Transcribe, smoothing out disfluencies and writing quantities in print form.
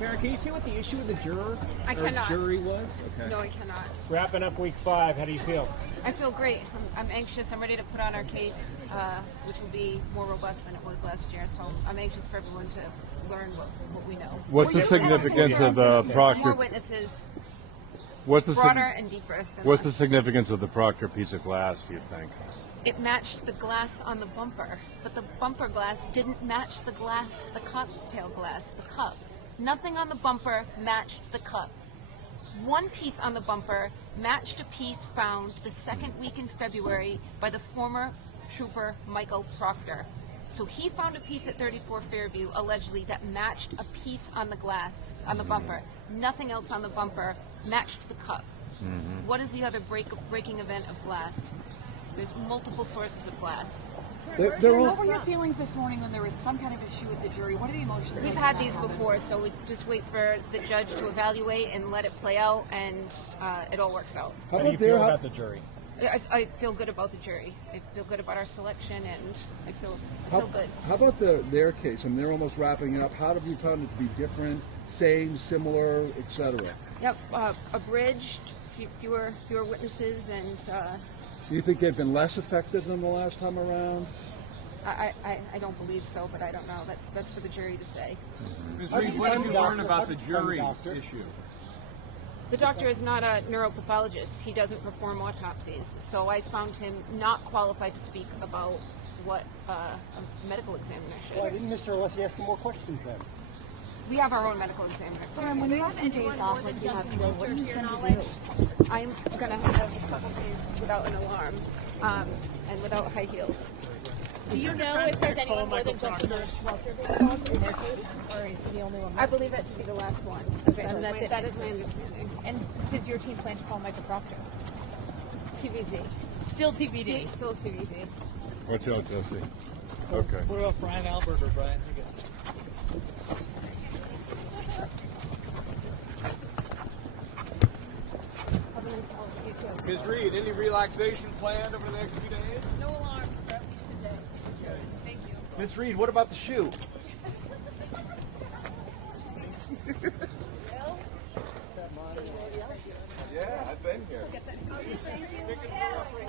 Karen, can you see what the issue with the juror I cannot. jury was? Okay. No, I cannot. Wrapping up week 5, how do you feel? I feel great. I'm anxious. I'm ready to put on our case, which will be more robust than it was last year. So I'm anxious for everyone to learn what we know. What's the significance of the More Proctor? witnesses, What's the broader and deeper. Than What's the last. significance of the Proctor piece of glass, do you think? It matched the glass on the bumper, but the bumper glass didn't match the glass, the cocktail glass, the cup. Nothing on the bumper matched the cup. One piece on the bumper matched a piece found the second week in February by the former trooper Michael Proctor. So he found a piece at 34 Fairview, allegedly, that matched a piece on the glass, on the bumper. Nothing else on the bumper matched the cup. What is the other breaking event of glass? There's multiple sources of glass. What were your feelings this morning when there was some kind of issue with the jury? What are the emotions? We've had these before, so we just wait for the judge to evaluate and let it play out, and it all works out. How do you feel about the jury? I feel good about the jury. I feel good about our selection, and I feel good. How about their case? I mean, they're almost wrapping it up. How have you found it to be different, same, similar, etc.? Yep, abridged, fewer witnesses, and Do you think they've been less effective than the last time around? I don't believe so, but I don't know. That's for the jury to say. Ms. Reed, what did you learn about the jury issue? The doctor is not a neuropathologist. He doesn't perform autopsies. So I found him not qualified to speak about what a medical examiner should. Why didn't Mr. Alessi ask him more questions then? We have our own medical examiner. When you have some days off, like you have today, what do you tend to do? I'm going to have a couple days without an alarm and without high heels. Do you know if there's anyone more than just the shelter involved in their case, or is he the only one? I believe that to be the last one. Okay, That so is that's my- it. that is my understanding. And does your team plan to call Michael Proctor? TBD. Still TBD. Still TBD. Watch out, Jesse. Okay. What about Brian Albert or Brian Higgins? Ms. Reed, any relaxation planned over the next few days? No alarms for at least a day. Okay. Thank you. Miss Reed, what about the shoe? Yeah, I've been here.